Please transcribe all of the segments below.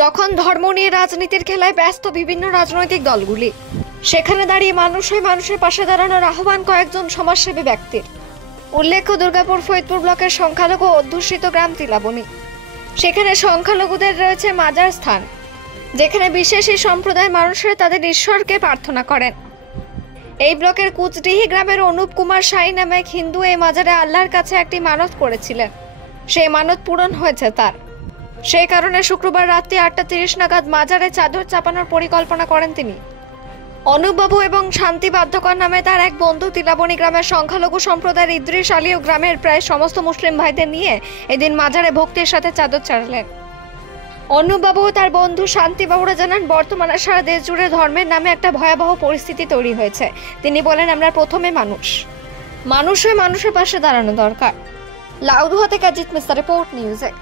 যখন ধর্ম নিয়ে রাজনীতির খেলায় ব্যস্ত বিভিন্ন রাজনৈতিক দলগুলি, সেখানে দাঁড়িয়ে মানুষের পাশে দাঁড়ানোর আহ্বান কয়েকজন সমাজসেবী ব্যক্তির। উল্লেখ্য, দুর্গাপুর ফরিদপুর ব্লকের সংখ্যালঘু অধ্যুষিত গ্রাম তিলাবনী। সেখানে সংখ্যালঘুদের রয়েছে মাজার স্থান, যেখানে বিশেষ এই সম্প্রদায়ের মানুষেরা তাদের ঈশ্বরকে প্রার্থনা করেন। এই ব্লকের কুচডিহি গ্রামের অনুপ কুমার সাই নামে এক হিন্দু এই মাজারে আল্লাহর কাছে একটি মানত করেছিলেন। সেই মানত পূরণ হয়েছে তার। সেই কারণে শুক্রবার রাত্রি 8:30 নাগাদ মাজারে চাদর চাপানোর পরিকল্পনা করেন তিনি। অনুপবাবু এবং শান্তি বাধ্যকর নামে তার এক বন্ধু তিলাবনী গ্রামের সংখ্যালঘু সম্প্রদায়ের ইদ্রিস আলী ও গ্রামের প্রায় সমস্ত মুসলিম ভাইদের নিয়ে এদিন মাজারে ভক্তির সাথে চাদর চাড়ালেন। অনুপবাবু ও তার বন্ধু শান্তিবাবুরা জানান, বর্তমানে সারা দেশ জুড়ে ধর্মের নামে একটা ভয়াবহ পরিস্থিতি তৈরি হয়েছে। তিনি বলেন, আমরা প্রথমে মানুষ হয়ে মানুষের পাশে দাঁড়ানো দরকার। লাউদুহা থেকে অজিত মিশ্রা, রিপোর্ট নিউজে।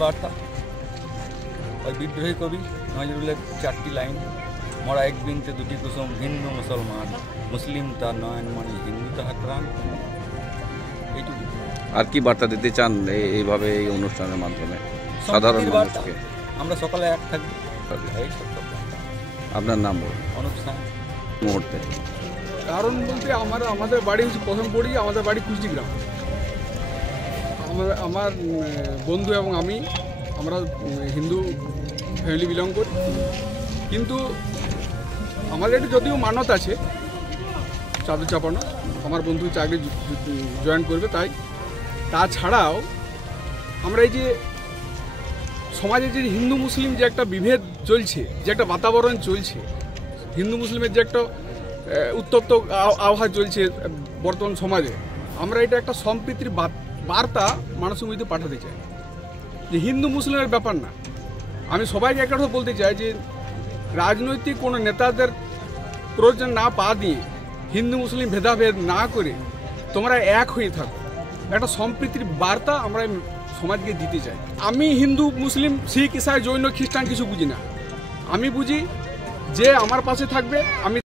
বার্তা ওই বিদ্রোহী কবি নজরুলের 4টি লাইন, মরা এক বিনতে দুটি কুসুম, হিন্দু মুসলমান, মুসলিম তার নয়নমণি, হিন্দু তাহার প্রাণ। এইটুকু। আর কি বার্তা দিতে চান এইভাবে এই অনুষ্ঠানের মাধ্যমে সাধারণ মানুষকে? আমরা সকালে এক থাকবো। আপনার নাম বলুন। অনুপ সাই। মুহূর্তে কারণ বলতে আমাদের বাড়ি হচ্ছে প্রথম পড়ি, আমাদের বাড়ি কুচডি গ্রাম। আমার বন্ধু এবং আমরা হিন্দু ফ্যামিলি বিলং করি, কিন্তু আমাদের একটু যদিও মানত আছে চাদর চাপানো। আমার বন্ধু চাকরি জয়েন করবে, তাই তাছাড়াও আমরা এই যে সমাজে যে হিন্দু মুসলিম যে একটা বিভেদ চলছে, যে একটা বাতাবরণ চলছে, হিন্দু মুসলিমের যে একটা উত্তপ্ত আবহাওয়া চলছে বর্তমান সমাজে, আমরা এটা একটা সম্প্রীতির বার্তা মানুষের মধ্যে পাঠাতে চাই যে হিন্দু মুসলিমের ব্যাপার না। আমি সবাইকে একটা কথা বলতে চাই যে রাজনৈতিক কোনো নেতাদের প্রয়োজন না পা দিয়ে, হিন্দু মুসলিম ভেদাভেদ না করে তোমরা এক হয়ে থাকো, একটা সম্প্রীতির বার্তা আমরা সমাজকে দিতে চাই। আমি হিন্দু মুসলিম শিখ ইসাই জৈন খ্রিস্টান কিছু বুঝি না। আমি বুঝি যে আমার পাশে থাকবে, আমি